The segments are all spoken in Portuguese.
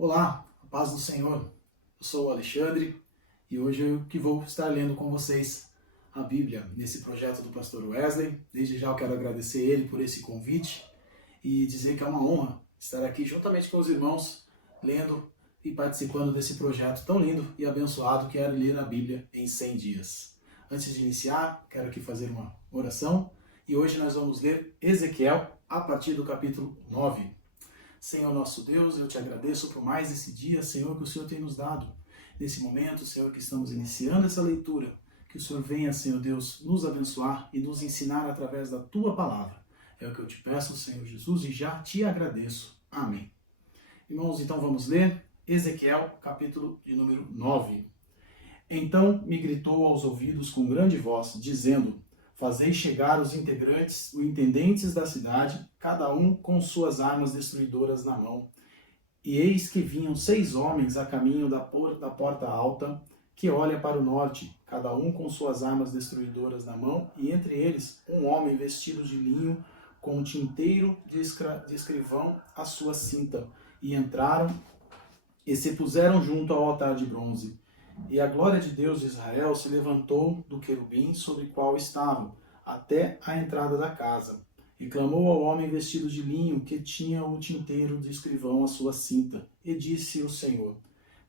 Olá, a paz do Senhor. Eu sou o Alexandre e hoje eu que vou estar lendo com vocês a Bíblia nesse projeto do pastor Wesley. Desde já eu quero agradecer ele por esse convite e dizer que é uma honra estar aqui juntamente com os irmãos lendo e participando desse projeto tão lindo e abençoado que é ler a Bíblia em 100 dias. Antes de iniciar, quero aqui fazer uma oração e hoje nós vamos ler Ezequiel a partir do capítulo 9. Senhor nosso Deus, eu te agradeço por mais esse dia, Senhor, que o Senhor tem nos dado. Nesse momento, Senhor, que estamos iniciando essa leitura, que o Senhor venha, Senhor Deus, nos abençoar e nos ensinar através da Tua Palavra. É o que eu te peço, Senhor Jesus, e já te agradeço. Amém. Irmãos, então vamos ler Ezequiel, capítulo de número 9. Então me gritou aos ouvidos com grande voz, dizendo: fazei chegar os intendentes da cidade, cada um com suas armas destruidoras na mão. E eis que vinham 6 homens a caminho da porta alta, que olha para o norte, cada um com suas armas destruidoras na mão, e entre eles um homem vestido de linho, com um tinteiro de escrivão à sua cinta. E entraram e se puseram junto ao altar de bronze. E a glória de Deus de Israel se levantou do querubim sobre o qual estavam, até a entrada da casa, e clamou ao homem vestido de linho que tinha o tinteiro de escrivão à sua cinta. E disse o Senhor: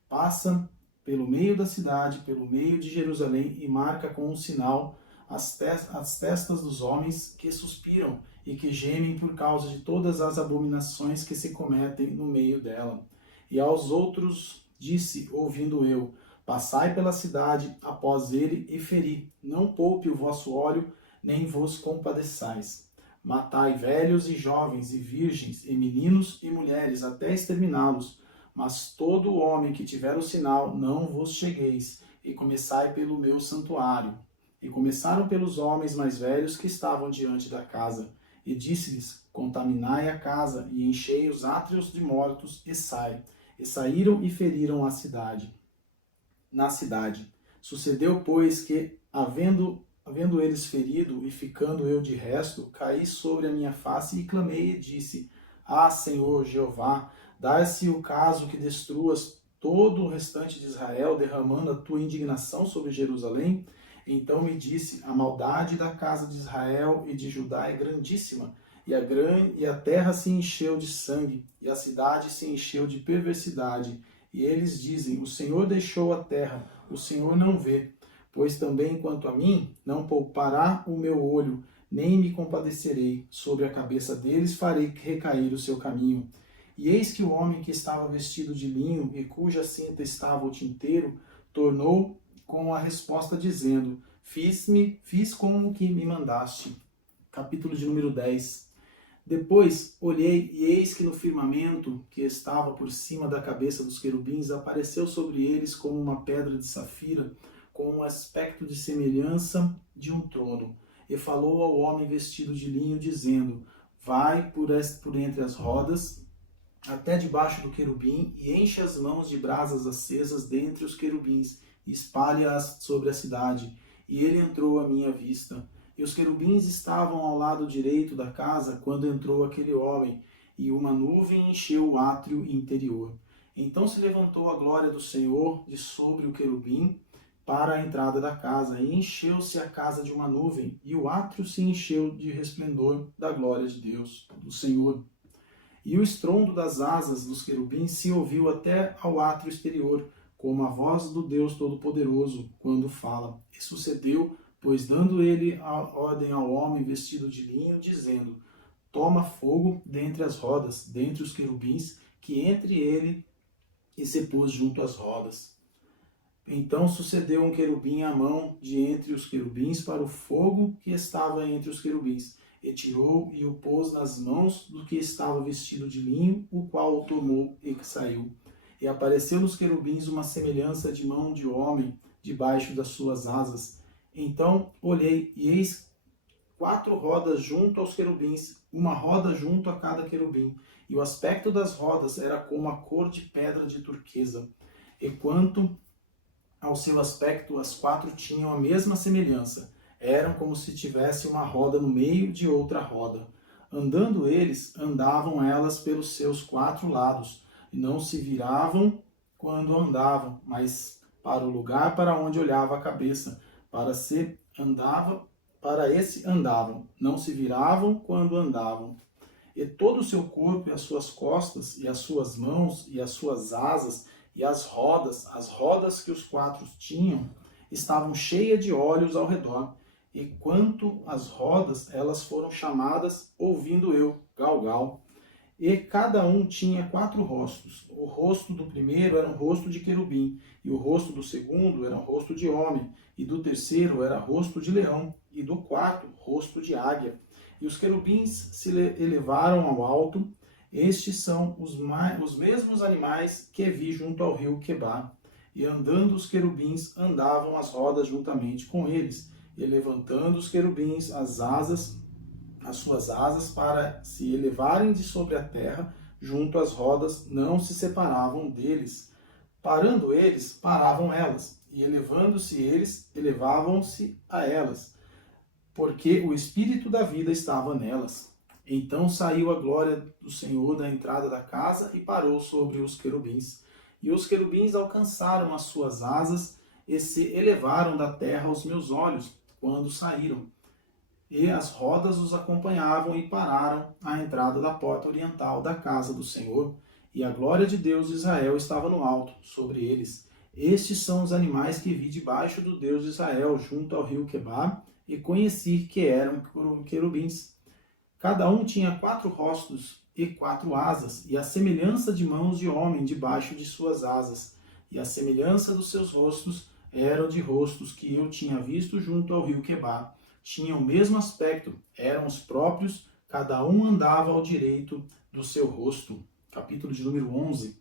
passa pelo meio da cidade, pelo meio de Jerusalém, e marca com um sinal as testas dos homens que suspiram e que gemem por causa de todas as abominações que se cometem no meio dela. E aos outros disse, ouvindo eu: passai pela cidade após ele e feri. Não poupe o vosso óleo, nem vos compadeçais. Matai velhos e jovens e virgens e meninos e mulheres, até exterminá-los. Mas todo homem que tiver o sinal, não vos chegueis, e começai pelo meu santuário. E começaram pelos homens mais velhos que estavam diante da casa. E disse-lhes: contaminai a casa, e enchei os átrios de mortos, e sai. E saíram e feriram a cidade. Na cidade. Sucedeu, pois, que, havendo eles ferido e ficando eu de resto, caí sobre a minha face e clamei e disse: ah, Senhor Jeová, dá-se o caso que destruas todo o restante de Israel, derramando a tua indignação sobre Jerusalém? Então me disse: a maldade da casa de Israel e de Judá é grandíssima, e a terra se encheu de sangue, e a cidade se encheu de perversidade. E eles dizem: o Senhor deixou a terra, o Senhor não vê. Pois também, quanto a mim, não poupará o meu olho, nem me compadecerei. Sobre a cabeça deles farei recair o seu caminho. E eis que o homem que estava vestido de linho, e cuja cinta estava o tinteiro, tornou com a resposta dizendo: fiz como que me mandaste. Capítulo de número 10. Depois olhei, e eis que no firmamento que estava por cima da cabeça dos querubins apareceu sobre eles como uma pedra de safira, com um aspecto de semelhança de um trono. E falou ao homem vestido de linho, dizendo: vai por entre as rodas, até debaixo do querubim, e enche as mãos de brasas acesas dentre os querubins, e espalha-as sobre a cidade. E ele entrou à minha vista. E os querubins estavam ao lado direito da casa quando entrou aquele homem, e uma nuvem encheu o átrio interior. Então se levantou a glória do Senhor de sobre o querubim para a entrada da casa, e encheu-se a casa de uma nuvem, e o átrio se encheu de resplendor da glória de Deus, do Senhor. E o estrondo das asas dos querubins se ouviu até ao átrio exterior, como a voz do Deus Todo-Poderoso, quando fala. E sucedeu, pois dando ele a ordem ao homem vestido de linho, dizendo: toma fogo dentre as rodas, dentre os querubins, que entre ele e se pôs junto às rodas. Então sucedeu um querubim à mão de entre os querubins para o fogo que estava entre os querubins, e tirou e o pôs nas mãos do que estava vestido de linho, o qual o tomou e saiu. E apareceu nos querubins uma semelhança de mão de homem debaixo das suas asas. Então olhei, e eis 4 rodas junto aos querubins, uma roda junto a cada querubim, e o aspecto das rodas era como a cor de pedra de turquesa. E quanto ao seu aspecto, as 4 tinham a mesma semelhança. Eram como se tivesse uma roda no meio de outra roda. Andando eles, andavam elas pelos seus 4 lados, e não se viravam quando andavam, mas para o lugar para onde olhava a cabeça, para esse andavam, não se viravam quando andavam. E todo o seu corpo e as suas costas, e as suas mãos, e as suas asas, e as rodas que os quatro tinham, estavam cheias de olhos ao redor. E quanto às rodas, elas foram chamadas, ouvindo eu, Galgal. E cada um tinha 4 rostos. O rosto do primeiro era um rosto de querubim, e o rosto do segundo era um rosto de homem, e do terceiro era rosto de leão, e do quarto, rosto de águia. E os querubins se elevaram ao alto. Estes são os mesmos animais que vi junto ao rio Quebar. E andando os querubins, andavam as rodas juntamente com eles, e levantando os querubins as suas asas para se elevarem de sobre a terra, junto às rodas, não se separavam deles. Parando eles, paravam elas, e elevando-se eles, elevavam-se a elas, porque o Espírito da vida estava nelas. Então saiu a glória do Senhor da entrada da casa e parou sobre os querubins. E os querubins alcançaram as suas asas e se elevaram da terra aos meus olhos, quando saíram. E as rodas os acompanhavam e pararam à entrada da porta oriental da casa do Senhor, e a glória de Deus de Israel estava no alto, sobre eles. Estes são os animais que vi debaixo do Deus de Israel, junto ao rio Quebar, e conheci que eram querubins. Cada um tinha 4 rostos e 4 asas, e a semelhança de mãos de homem debaixo de suas asas, e a semelhança dos seus rostos eram de rostos que eu tinha visto junto ao rio Quebar. Tinham o mesmo aspecto, eram os próprios, cada um andava ao direito do seu rosto. Capítulo de número 11.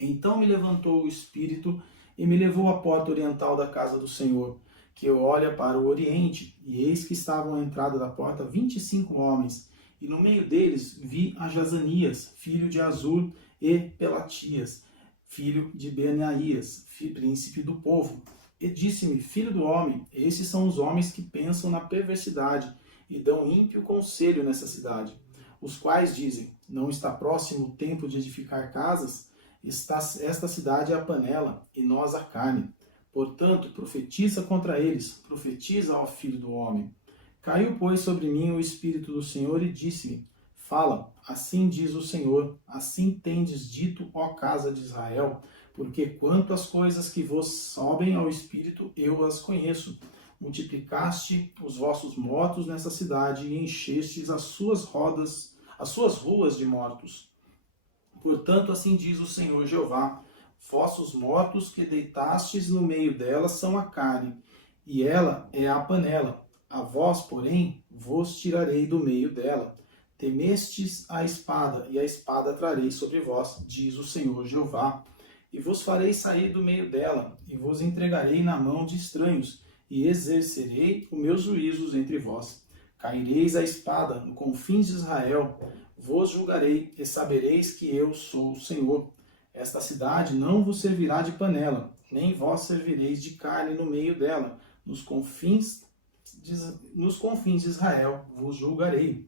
Então me levantou o Espírito e me levou à porta oriental da casa do Senhor, que olha para o oriente, e eis que estavam à entrada da porta 25 homens, e no meio deles vi a Jazanias, filho de Azur, e Pelatias, filho de Benaías, príncipe do povo. E disse-me, filho do homem, esses são os homens que pensam na perversidade e dão ímpio conselho nessa cidade, os quais dizem, não está próximo o tempo de edificar casas? Esta cidade é a panela, e nós a carne. Portanto, profetiza contra eles, profetiza, ó filho do homem. Caiu, pois, sobre mim o Espírito do Senhor e disse-me, fala, assim diz o Senhor, assim tendes dito, ó casa de Israel, porque quanto às coisas que vos sobem ao Espírito, eu as conheço. Multiplicaste os vossos mortos nessa cidade e enchestes as suas ruas de mortos. Portanto, assim diz o Senhor Jeová, vossos mortos que deitastes no meio dela são a carne, e ela é a panela. A vós, porém, vos tirarei do meio dela. Temestes a espada, e a espada trarei sobre vós, diz o Senhor Jeová. E vos farei sair do meio dela, e vos entregarei na mão de estranhos, e exercerei os meus juízos entre vós. Caireis a espada no confins de Israel, vos julgarei, e sabereis que eu sou o Senhor. Esta cidade não vos servirá de panela, nem vós servireis de carne no meio dela. Nos confins de Israel vos julgarei.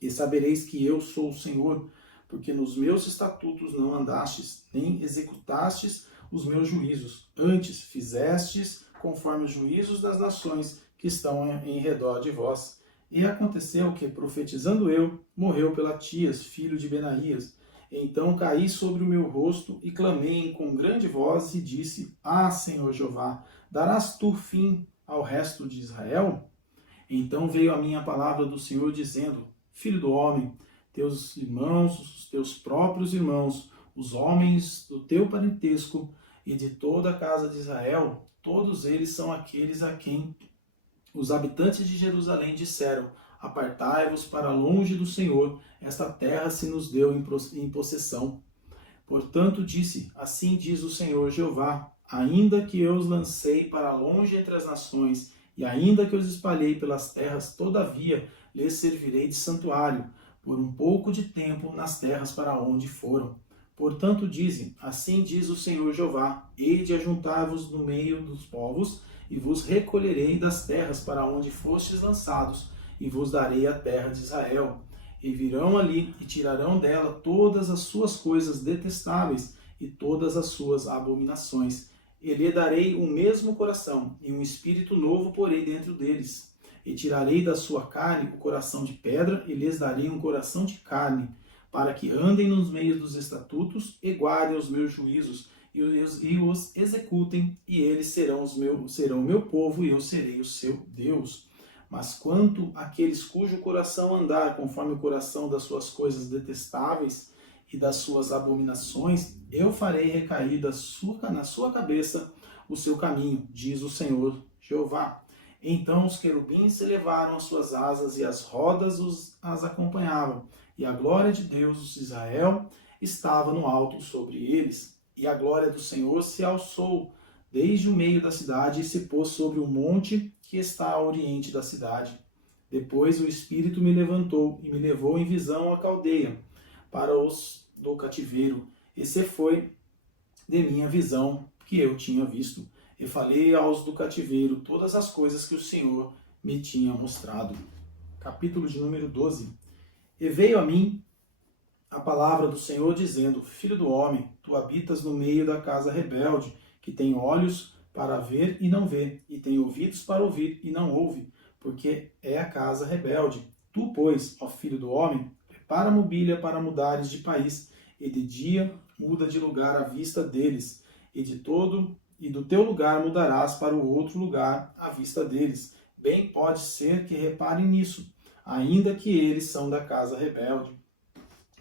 E sabereis que eu sou o Senhor, porque nos meus estatutos não andastes, nem executastes os meus juízos. Antes fizestes conforme os juízos das nações que estão em redor de vós. E aconteceu que, profetizando eu, morreu Pelatias, filho de Benaías. Então caí sobre o meu rosto e clamei com grande voz e disse, Senhor Jeová, darás tu fim ao resto de Israel? Então veio a mim a palavra do Senhor dizendo, filho do homem, teus irmãos, os teus próprios irmãos, os homens do teu parentesco e de toda a casa de Israel, todos eles são aqueles a quem os habitantes de Jerusalém disseram, apartai-vos para longe do Senhor, esta terra se nos deu em possessão. Portanto disse, assim diz o Senhor Jeová, ainda que eu os lancei para longe entre as nações, e ainda que eu os espalhei pelas terras, todavia lhes servirei de santuário, por um pouco de tempo nas terras para onde foram. Portanto dizem, assim diz o Senhor Jeová, hei de ajuntar-vos no meio dos povos, e vos recolherei das terras para onde fostes lançados, e vos darei a terra de Israel. e virão ali e tirarão dela todas as suas coisas detestáveis e todas as suas abominações. E lhe darei o mesmo coração, e um espírito novo porei dentro deles. E tirarei da sua carne o coração de pedra, e lhes darei um coração de carne, para que andem nos meios dos estatutos e guardem os meus juízos, e os executem, e eles serão o meu povo, e eu serei o seu Deus. Mas quanto àqueles cujo coração andar conforme o coração das suas coisas detestáveis e das suas abominações, eu farei recair na sua cabeça o seu caminho, diz o Senhor Jeová. Então os querubins se levaram as suas asas e as rodas as acompanhavam, e a glória de Deus de Israel estava no alto sobre eles. E a glória do Senhor se alçou desde o meio da cidade e se pôs sobre o monte que está a oriente da cidade. Depois o Espírito me levantou e me levou em visão à Caldeia, para os do cativeiro. Esse foi de minha visão que eu tinha visto. E falei aos do cativeiro todas as coisas que o Senhor me tinha mostrado. Capítulo de número 12. E veio a mim a palavra do Senhor dizendo: Filho do homem, tu habitas no meio da casa rebelde, que tem olhos para ver e não vê, e tem ouvidos para ouvir e não ouve, porque é a casa rebelde. Tu, pois, ó filho do homem, prepara mobília para mudares de país, e de dia muda de lugar à vista deles, e do teu lugar mudarás para o outro lugar à vista deles. Bem pode ser que reparem nisso, ainda que eles são da casa rebelde,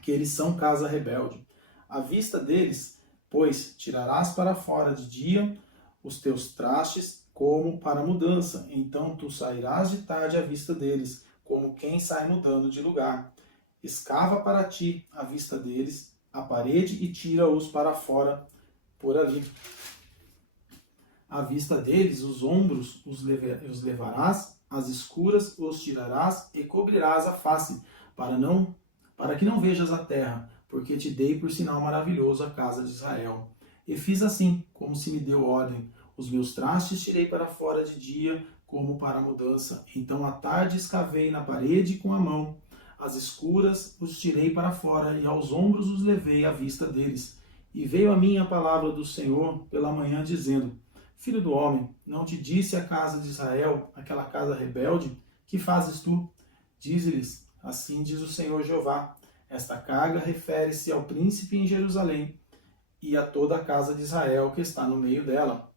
que eles são casa rebelde. À vista deles, pois, tirarás para fora de dia os teus trastes como para mudança. Então tu sairás de tarde à vista deles, como quem sai mudando de lugar. Escava para ti à vista deles a parede e tira-os para fora por ali. À vista deles, os ombros os levarás, as escuras os tirarás e cobrirás a face, para que não vejas a terra, porque te dei por sinal maravilhoso a casa de Israel. E fiz assim, como se me deu ordem. Os meus trastes tirei para fora de dia, como para mudança. Então à tarde escavei na parede com a mão. As escuras os tirei para fora, e aos ombros os levei à vista deles. E veio a mim a palavra do Senhor pela manhã, dizendo: Filho do homem, não te disse a casa de Israel, aquela casa rebelde, que fazes tu? Dize-lhes: assim diz o Senhor Jeová: esta carga refere-se ao príncipe em Jerusalém e a toda a casa de Israel que está no meio dela.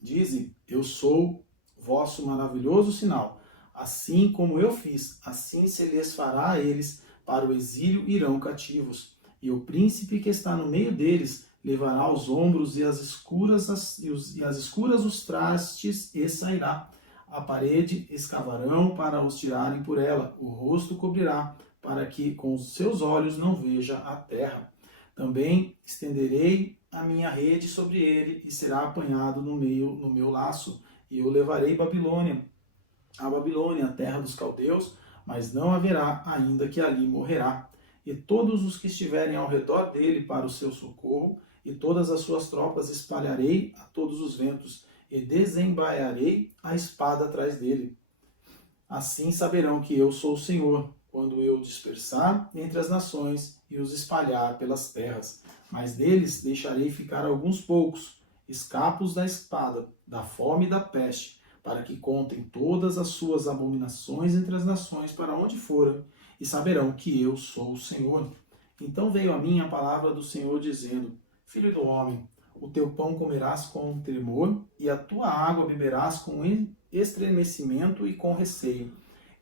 Dize: eu sou vosso maravilhoso sinal. Assim como eu fiz, assim se lhes fará a eles. Para o exílio irão cativos. E o príncipe que está no meio deles levará aos ombros e as escuras os trastes e sairá. A parede escavarão para os tirarem por ela. O rosto cobrirá, para que com os seus olhos não veja a terra. Também estenderei a minha rede sobre ele, e será apanhado no meu laço. E eu levarei a Babilônia, a terra dos caldeus, mas não haverá ainda que ali morrerá. E todos os que estiverem ao redor dele para o seu socorro, e todas as suas tropas espalharei a todos os ventos, e desembaiarei a espada atrás dele. Assim saberão que eu sou o Senhor, quando eu dispersar entre as nações e os espalhar pelas terras. Mas deles deixarei ficar alguns poucos, escapos da espada, da fome e da peste, para que contem todas as suas abominações entre as nações para onde forem, e saberão que eu sou o Senhor. Então veio a mim a palavra do Senhor, dizendo: Filho do homem, o teu pão comerás com tremor, e a tua água beberás com estremecimento e com receio.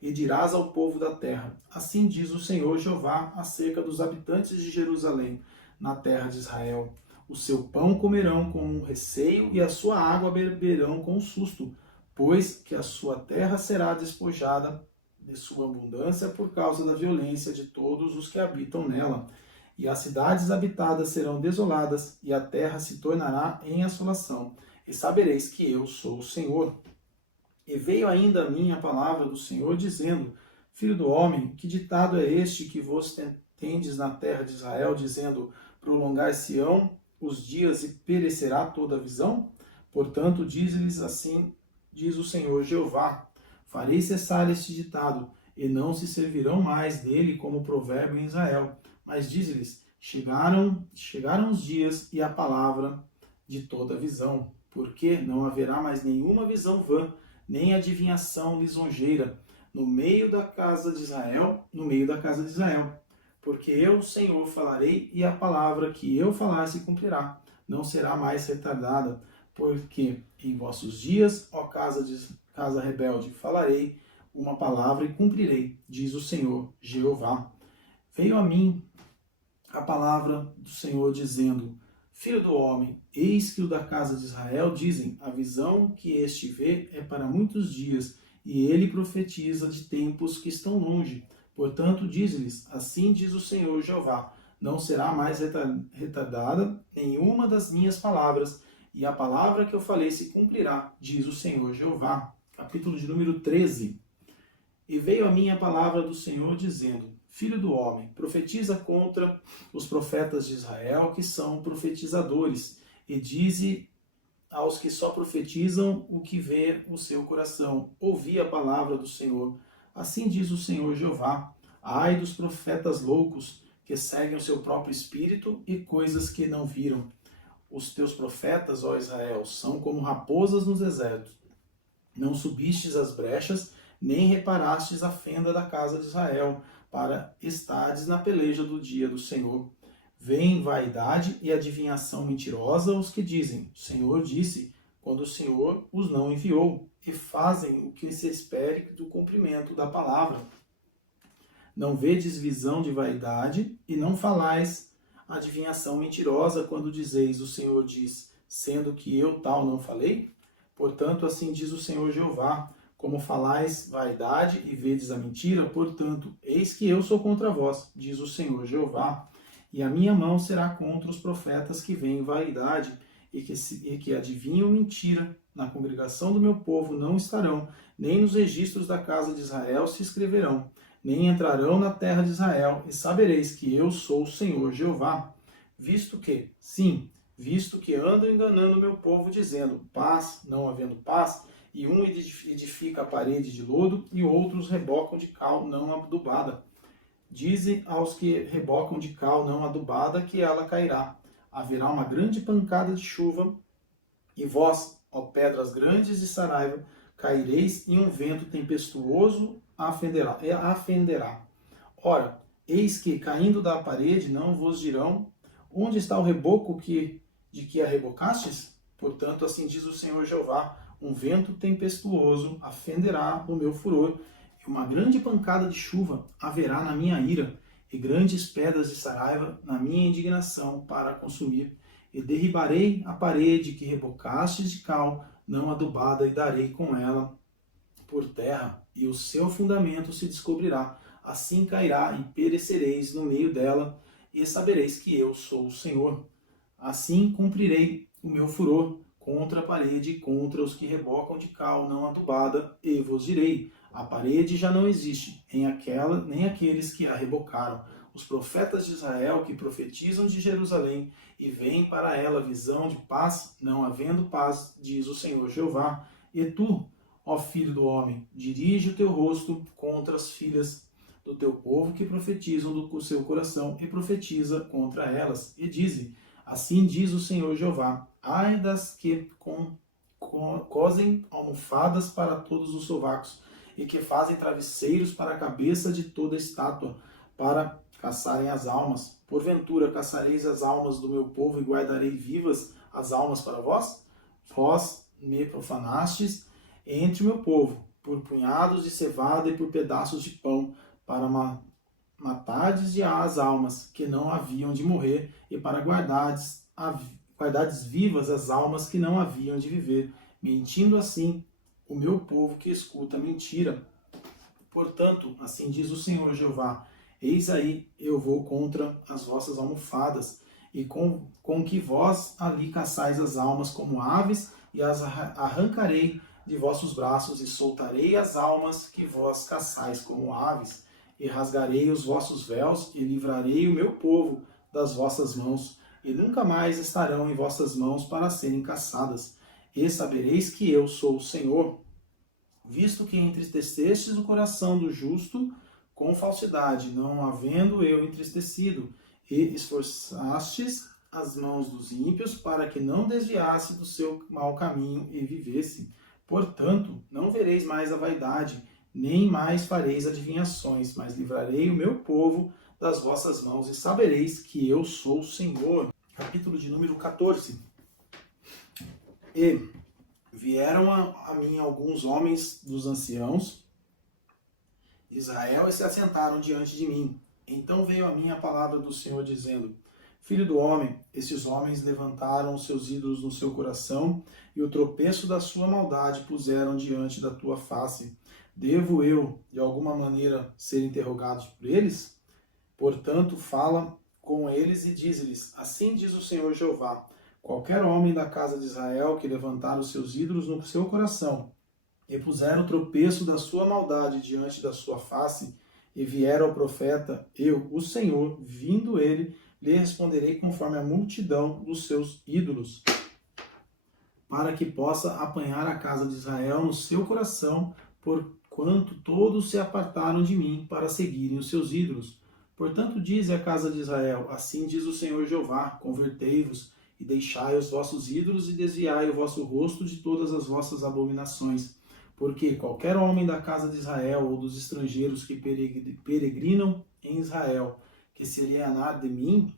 E dirás ao povo da terra: assim diz o Senhor Jeová acerca dos habitantes de Jerusalém, na terra de Israel: o seu pão comerão com receio, e a sua água beberão com susto, pois que a sua terra será despojada de sua abundância por causa da violência de todos os que habitam nela. E as cidades habitadas serão desoladas, e a terra se tornará em assolação. E sabereis que eu sou o Senhor. E veio ainda a mim a palavra do Senhor, dizendo: Filho do homem, que ditado é este que vos tendes na terra de Israel, dizendo: prolongar-se-ão os dias e perecerá toda a visão? Portanto, diz-lhes assim, diz o Senhor Jeová: farei cessar este ditado, e não se servirão mais dele como provérbio em Israel. Mas dize-lhes, chegaram os dias e a palavra de toda visão, porque não haverá mais nenhuma visão vã, nem adivinhação lisonjeira, no meio da casa de Israel, porque eu, Senhor, falarei, e a palavra que eu falar se cumprirá, não será mais retardada, porque em vossos dias, ó casa rebelde, falarei uma palavra e cumprirei, diz o Senhor Jeová. Veio a mim a palavra do Senhor dizendo, Filho do homem, eis que o da casa de Israel dizem, a visão que este vê é para muitos dias, e ele profetiza de tempos que estão longe. Portanto, diz-lhes, assim diz o Senhor Jeová, não será mais retardada nenhuma das minhas palavras, e a palavra que eu falei se cumprirá, diz o Senhor Jeová. Capítulo de número 13. E veio a mim a palavra do Senhor dizendo, Filho do homem, profetiza contra os profetas de Israel, que são profetizadores, e dize aos que só profetizam o que vê o seu coração. Ouvi a palavra do Senhor. Assim diz o Senhor Jeová, ai dos profetas loucos, que seguem o seu próprio espírito e coisas que não viram. Os teus profetas, ó Israel, são como raposas nos desertos. Não subistes as brechas, nem reparastes a fenda da casa de Israel, para estardes na peleja do dia do Senhor. Vem vaidade e adivinhação mentirosa os que dizem, o Senhor disse, quando o Senhor os não enviou, e fazem o que se espere do cumprimento da palavra. Não vedes visão de vaidade, e não falais adivinhação mentirosa, quando dizeis, o Senhor diz, sendo que eu tal não falei? Portanto, assim diz o Senhor Jeová, como falais vaidade e vedes a mentira, portanto, eis que eu sou contra vós, diz o Senhor Jeová, e a minha mão será contra os profetas que veem vaidade e que adivinham mentira. Na congregação do meu povo não estarão, nem nos registros da casa de Israel se escreverão, nem entrarão na terra de Israel, e sabereis que eu sou o Senhor Jeová. Visto que andam enganando o meu povo, dizendo paz, não havendo paz, e um edifica a parede de lodo, e outros rebocam de cal não adubada. Dize aos que rebocam de cal não adubada que ela cairá. Haverá uma grande pancada de chuva, e vós, ó pedras grandes de Saraiva, caireis, e um vento tempestuoso afenderá. Ora, eis que, caindo da parede, não vos dirão, onde está o reboco de que a rebocastes? Portanto, assim diz o Senhor Jeová, um vento tempestuoso afenderá no meu furor, e uma grande pancada de chuva haverá na minha ira, e grandes pedras de Saraiva na minha indignação para consumir. E derribarei a parede que rebocastes de cal, não adubada, e darei com ela por terra, e o seu fundamento se descobrirá. Assim cairá, e perecereis no meio dela, e sabereis que eu sou o Senhor. Assim cumprirei o meu furor contra a parede e contra os que rebocam de cal não adubada, e vos direi, a parede já não existe, nem aqueles que a rebocaram. Os profetas de Israel que profetizam de Jerusalém, e veem para ela visão de paz, não havendo paz, diz o Senhor Jeová. E tu, ó filho do homem, dirige o teu rosto contra as filhas do teu povo que profetizam do seu coração, e profetiza contra elas, e dize, assim diz o Senhor Jeová, ai das que cosem almofadas para todos os sovacos, e que fazem travesseiros para a cabeça de toda estátua, para caçarem as almas. Porventura caçareis as almas do meu povo e guardarei vivas as almas para vós? Vós me profanastes entre o meu povo, por punhados de cevada e por pedaços de pão, para matardes as almas que não haviam de morrer, e para guardardes vivas as almas que não haviam de viver, mentindo assim o meu povo que escuta a mentira. Portanto, assim diz o Senhor Jeová, eis aí eu vou contra as vossas almofadas, e com que vós ali caçais as almas como aves, e as arrancarei de vossos braços, e soltarei as almas que vós caçais como aves, e rasgarei os vossos véus, e livrarei o meu povo das vossas mãos, e nunca mais estarão em vossas mãos para serem caçadas. E sabereis que eu sou o Senhor. visto que entristecestes o coração do justo com falsidade, não havendo eu entristecido, e esforçastes as mãos dos ímpios para que não desviasse do seu mau caminho e vivesse. Portanto, não vereis mais a vaidade, nem mais fareis adivinhações, mas livrarei o meu povo das vossas mãos e sabereis que eu sou o Senhor. Capítulo de número 14. E vieram a mim alguns homens dos anciãos de Israel e se assentaram diante de mim. Então veio a mim a palavra do Senhor dizendo: Filho do homem, esses homens levantaram os seus ídolos no seu coração e o tropeço da sua maldade puseram diante da tua face. Devo eu, de alguma maneira, ser interrogado por eles? Portanto, fala com eles e diz-lhes: Assim diz o Senhor Jeová: qualquer homem da casa de Israel que levantar os seus ídolos no seu coração e puser o tropeço da sua maldade diante da sua face, e vier ao profeta, eu, o Senhor, vindo ele, lhe responderei conforme a multidão dos seus ídolos, para que possa apanhar a casa de Israel no seu coração, porquanto todos se apartaram de mim para seguirem os seus ídolos. Portanto, diz a casa de Israel: assim diz o Senhor Jeová: convertei-vos e deixai os vossos ídolos e desviai o vosso rosto de todas as vossas abominações. Porque qualquer homem da casa de Israel ou dos estrangeiros que peregrinam em Israel, que se alienar de mim,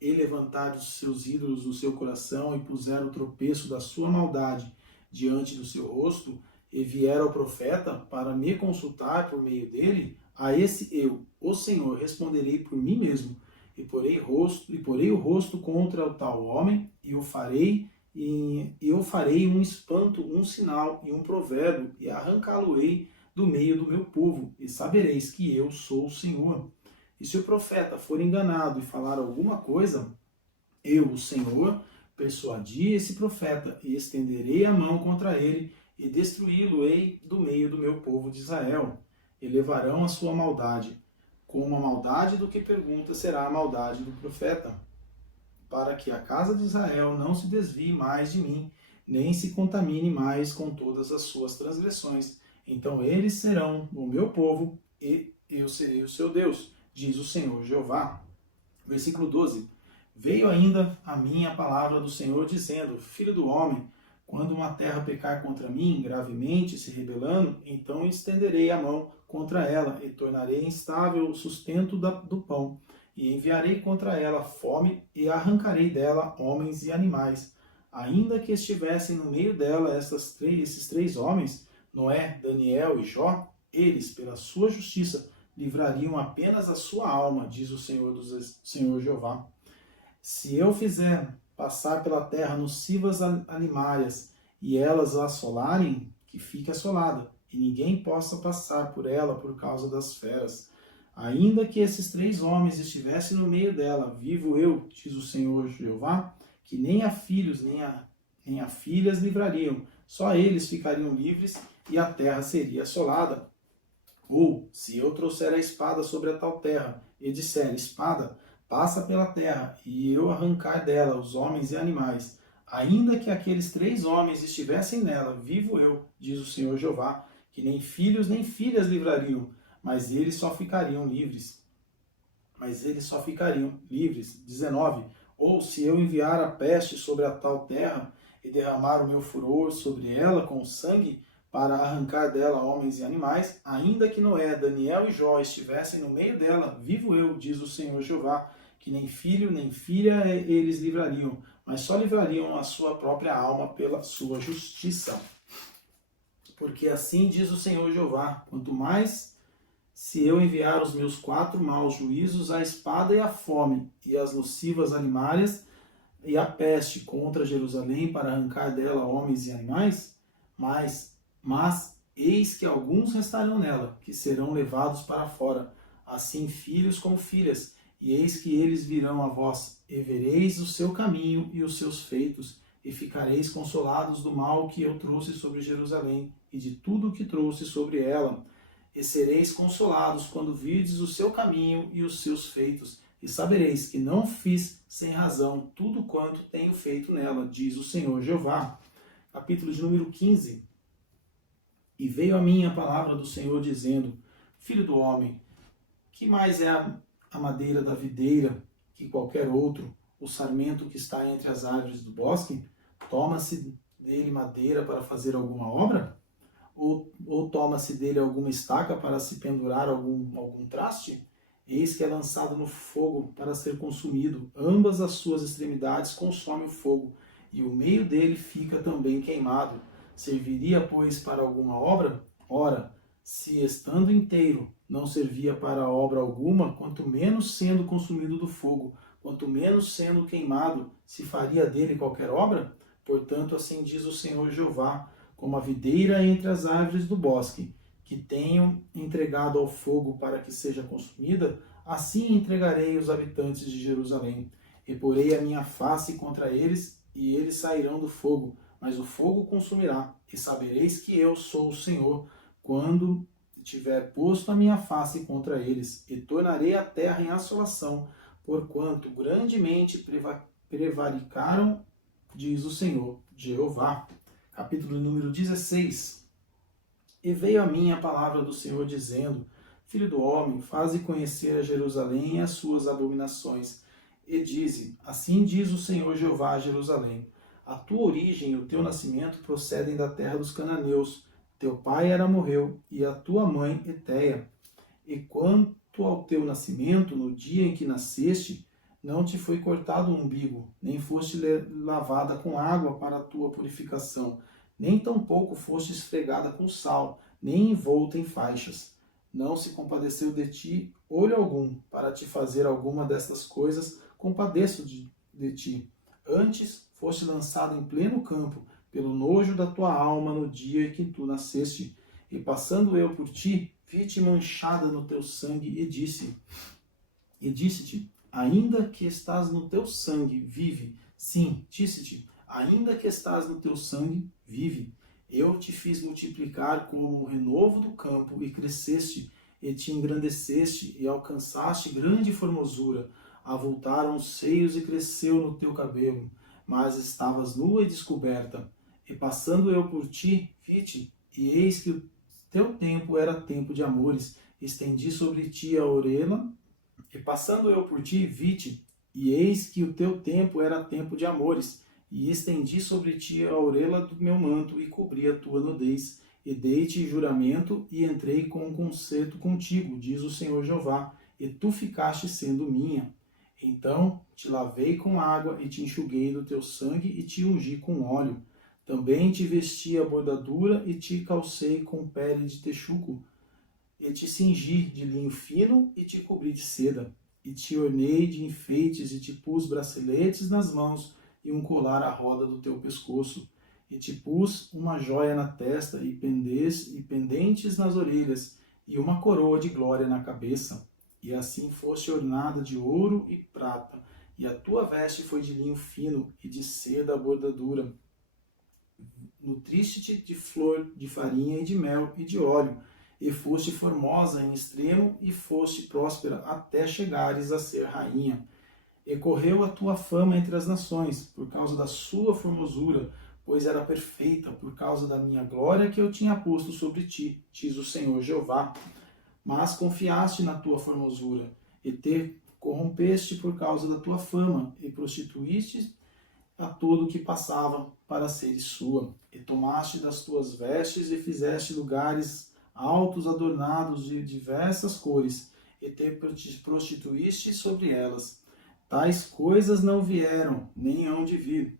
e levantar os seus ídolos no seu coração e puser o tropeço da sua maldade diante do seu rosto, e vier ao profeta para me consultar por meio dele, a esse eu, o Senhor, responderei por mim mesmo, e porei o rosto contra o tal homem, e eu farei um espanto, um sinal e um provérbio, e arrancá-lo-ei do meio do meu povo, e sabereis que eu sou o Senhor. E se o profeta for enganado e falar alguma coisa, eu, o Senhor, persuadi esse profeta, e estenderei a mão contra ele, e destruí-lo-ei do meio do meu povo de Israel. E levarão a sua maldade. Como a maldade do que pergunta será a maldade do profeta, para que a casa de Israel não se desvie mais de mim, nem se contamine mais com todas as suas transgressões. Então eles serão o meu povo, e eu serei o seu Deus, diz o Senhor Jeová. Versículo 12. Veio ainda a mim a palavra do Senhor, dizendo: Filho do homem, quando uma terra pecar contra mim, gravemente se rebelando, então estenderei a mão contra ela, e tornarei instável o sustento do pão, e enviarei contra ela fome, e arrancarei dela homens e animais. Ainda que estivessem no meio dela esses três homens, Noé, Daniel e Jó, eles, pela sua justiça, livrariam apenas a sua alma, diz o Senhor Jeová. Se eu fizer passar pela terra nocivas animárias, e elas a assolarem, que fique assolada, e ninguém possa passar por ela por causa das feras. Ainda que esses três homens estivessem no meio dela, vivo eu, diz o Senhor Jeová, que nem a filhos nem a filhas livrariam, só eles ficariam livres e a terra seria assolada. Ou, se eu trouxer a espada sobre a tal terra, e disser: espada, passa pela terra, e eu arrancar dela os homens e animais, ainda que aqueles três homens estivessem nela, vivo eu, diz o Senhor Jeová, que nem filhos nem filhas livrariam, mas eles só ficariam livres. 19. Ou se eu enviar a peste sobre a tal terra, e derramar o meu furor sobre ela com sangue, para arrancar dela homens e animais, ainda que Noé, Daniel e Jó estivessem no meio dela, vivo eu, diz o Senhor Jeová, que nem filho nem filha eles livrariam, mas só livrariam a sua própria alma pela sua justiça. Porque assim diz o Senhor Jeová: quanto mais se eu enviar os meus 4 maus juízos, a espada e a fome, e as nocivas animárias, e a peste contra Jerusalém, para arrancar dela homens e animais, mas eis que alguns restarão nela, que serão levados para fora, assim filhos como filhas, e eis que eles virão a vós, e vereis o seu caminho e os seus feitos, e ficareis consolados do mal que eu trouxe sobre Jerusalém, e de tudo o que trouxe sobre ela. E sereis consolados quando virdes o seu caminho e os seus feitos, e sabereis que não fiz sem razão tudo quanto tenho feito nela, diz o Senhor Jeová. Capítulo de número 15. E veio a mim a palavra do Senhor, dizendo: Filho do homem, que mais é a madeira da videira que qualquer outro, o sarmento que está entre as árvores do bosque? Toma-se dele madeira para fazer alguma obra? Ou toma-se dele alguma estaca para se pendurar algum traste? Eis que é lançado no fogo para ser consumido. Ambas as suas extremidades consome o fogo, e o meio dele fica também queimado. Serviria, pois, para alguma obra? Ora, se estando inteiro não servia para obra alguma, quanto menos sendo consumido do fogo, quanto menos sendo queimado, se faria dele qualquer obra? Portanto, assim diz o Senhor Jeová: como a videira entre as árvores do bosque, que tenho entregado ao fogo para que seja consumida, assim entregarei os habitantes de Jerusalém. E porei a minha face contra eles, e eles sairão do fogo, mas o fogo consumirá. E sabereis que eu sou o Senhor, quando tiver posto a minha face contra eles, e tornarei a terra em assolação, porquanto grandemente prevaricaram, diz o Senhor Jeová. Capítulo número 16. E veio a mim a palavra do Senhor, dizendo: Filho do homem, faze conhecer a Jerusalém e as suas abominações. E dize: assim diz o Senhor Jeová a Jerusalém: a tua origem e o teu nascimento procedem da terra dos cananeus. Teu pai era amorreu, e a tua mãe Eteia. E quanto ao teu nascimento, no dia em que nasceste, não te foi cortado o umbigo, nem foste lavada com água para a tua purificação, nem tampouco foste esfregada com sal, nem envolta em faixas. Não se compadeceu de ti olho algum, para te fazer alguma destas coisas, compadeço de ti. Antes foste lançado em pleno campo, pelo nojo da tua alma no dia em que tu nasceste. E passando eu por ti, vi-te manchada no teu sangue, e disse-te: ainda que estás no teu sangue, vive. Sim, disse-te: ainda que estás no teu sangue, vive. Eu te fiz multiplicar como o renovo do campo, e cresceste, e te engrandeceste, e alcançaste grande formosura. Avultaram os seios e cresceu no teu cabelo, mas estavas nua e descoberta. E passando eu por ti, vi-te, e eis que o teu tempo era tempo de amores. Estendi sobre ti a orelha, e passando eu por ti, vi-te, e eis que o teu tempo era tempo de amores. E estendi sobre ti a orelha do meu manto, e cobri a tua nudez, e dei-te juramento, e entrei com um concerto contigo, diz o Senhor Jeová, e tu ficaste sendo minha. Então te lavei com água, e te enxuguei do teu sangue, e te ungi com óleo. Também te vesti a bordadura, e te calcei com pele de texugo, e te cingi de linho fino, e te cobri de seda. E te ornei de enfeites, e te pus braceletes nas mãos, e um colar à roda do teu pescoço. E te pus uma joia na testa, e pendentes nas orelhas, e uma coroa de glória na cabeça. E assim foste ornada de ouro e prata, e a tua veste foi de linho fino, e de seda a bordadura. Nutriste-te de flor, de farinha e de mel e de óleo, e foste formosa em extremo, e foste próspera até chegares a ser rainha. E correu a tua fama entre as nações, por causa da sua formosura, pois era perfeita, por causa da minha glória que eu tinha posto sobre ti, diz o Senhor Jeová. Mas confiaste na tua formosura, e te corrompeste por causa da tua fama, e prostituíste a todo que passava para seres sua. E tomaste das tuas vestes, e fizeste lugares altos adornados de diversas cores, e te prostituíste sobre elas. Tais coisas não vieram, nem hão de vir.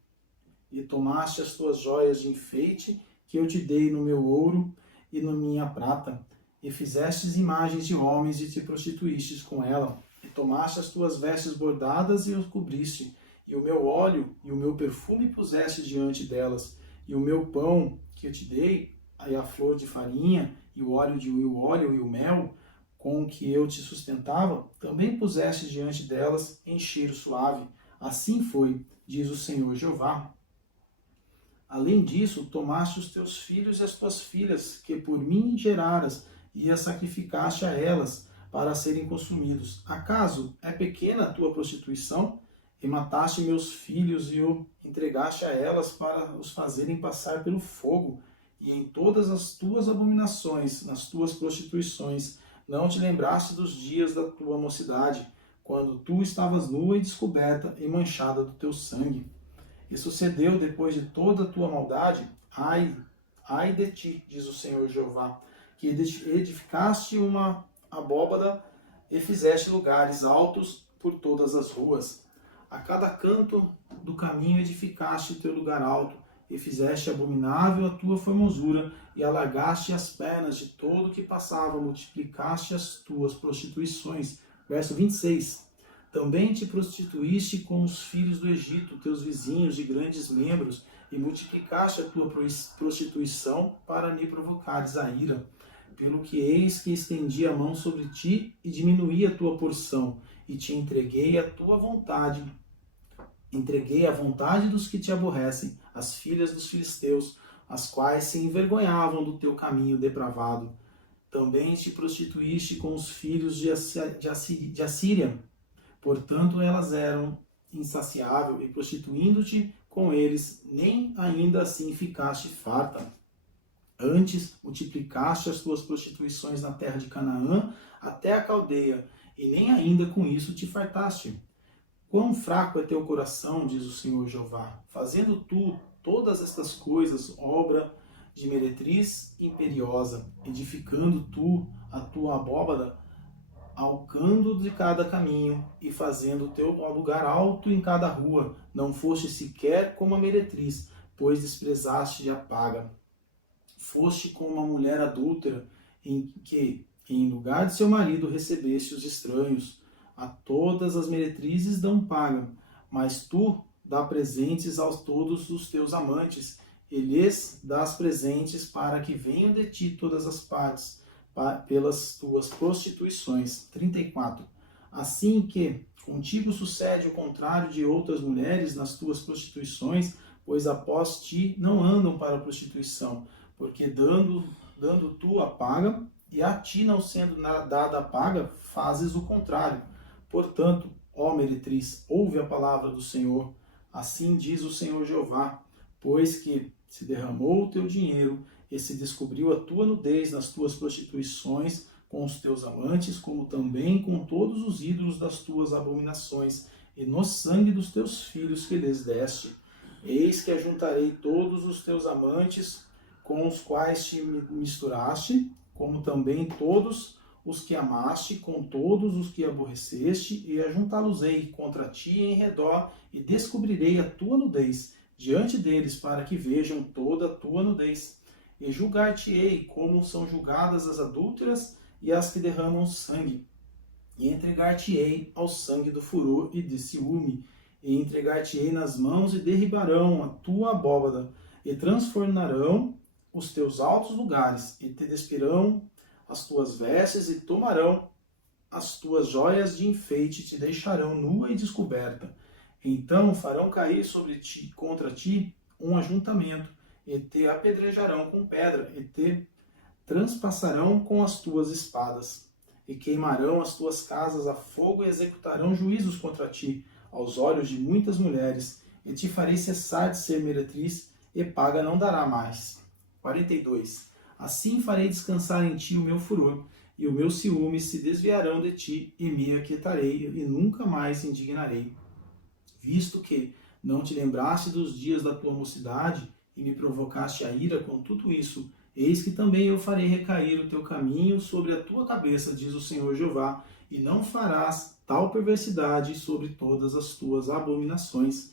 E tomaste as tuas joias de enfeite, que eu te dei no meu ouro e na minha prata, e fizestes imagens de homens, e te prostituístes com ela. E tomaste as tuas vestes bordadas, e os cobriste, e o meu óleo e o meu perfume puseste diante delas, e o meu pão que eu te dei, aí a flor de farinha, e o óleo e o mel, com que eu te sustentava, também puseste diante delas em cheiro suave. Assim foi, diz o Senhor Jeová. Além disso, tomaste os teus filhos e as tuas filhas, que por mim geraras, e as sacrificaste a elas, para serem consumidos. Acaso é pequena a tua prostituição? E mataste meus filhos, e o entregaste a elas para os fazerem passar pelo fogo, e em todas as tuas abominações, nas tuas prostituições, não te lembraste dos dias da tua mocidade, quando tu estavas nua e descoberta e manchada do teu sangue. E sucedeu depois de toda a tua maldade, ai de ti, diz o Senhor Jeová, que edificaste uma abóbada e fizeste lugares altos por todas as ruas. A cada canto do caminho edificaste o teu lugar alto, e fizeste abominável a tua formosura, e alargaste as pernas de todo que passava, multiplicaste as tuas prostituições. Verso 26. Também te prostituíste com os filhos do Egito, teus vizinhos de grandes membros, e multiplicaste a tua prostituição para me provocares a ira. Pelo que eis que estendi a mão sobre ti e diminuí a tua porção, e te entreguei a tua vontade. Entreguei a vontade dos que te aborrecem, as filhas dos filisteus, as quais se envergonhavam do teu caminho depravado. Também te prostituíste com os filhos de Assíria. Portanto, elas eram insaciável, e prostituindo-te com eles, nem ainda assim ficaste farta. Antes, multiplicaste as tuas prostituições na terra de Canaã até a Caldeia, e nem ainda com isso te fartaste. Quão fraco é teu coração, diz o Senhor Jeová, fazendo tu todas estas coisas, obra de meretriz imperiosa, edificando tu a tua abóbada, alcando de cada caminho, e fazendo o teu lugar alto em cada rua. Não foste sequer como a meretriz, pois desprezaste a paga. Foste como uma mulher adúltera, em que, em lugar de seu marido, recebeste os estranhos. A todas as meretrizes dão paga, mas tu dá presentes a todos os teus amantes, e lhes dás presentes para que venham de ti todas as partes, pelas tuas prostituições. 34. Assim que contigo sucede o contrário de outras mulheres nas tuas prostituições, pois após ti não andam para a prostituição, porque dando tu a paga, e a ti não sendo dada a paga, fazes o contrário. Portanto, ó meretriz, ouve a palavra do Senhor. Assim diz o Senhor Jeová, pois que se derramou o teu dinheiro e se descobriu a tua nudez nas tuas prostituições com os teus amantes, como também com todos os ídolos das tuas abominações, e no sangue dos teus filhos que lhes deste. Eis que ajuntarei todos os teus amantes com os quais te misturaste, como também todos os que amaste, com todos os que aborreceste, e ajuntá-los-ei contra ti em redor, e descobrirei a tua nudez diante deles, para que vejam toda a tua nudez. E julgar-te-ei como são julgadas as adúlteras e as que derramam sangue. E entregar-te-ei ao sangue do furor e de ciúme, e entregar-te-ei nas mãos, e derribarão a tua abóbada, e transformarão os teus altos lugares, e te despirão as tuas vestes, e tomarão as tuas joias de enfeite, e te deixarão nua e descoberta. Então farão cair sobre ti, contra ti, um ajuntamento, e te apedrejarão com pedra, e te transpassarão com as tuas espadas, e queimarão as tuas casas a fogo, e executarão juízos contra ti, aos olhos de muitas mulheres, e te farei cessar de ser meretriz, e paga não dará mais. 42. Assim farei descansar em ti o meu furor, e o meu ciúme se desviarão de ti, e me aquietarei, e nunca mais me indignarei. Visto que não te lembraste dos dias da tua mocidade, e me provocaste a ira com tudo isso, eis que também eu farei recair o teu caminho sobre a tua cabeça, diz o Senhor Jeová, e não farás tal perversidade sobre todas as tuas abominações.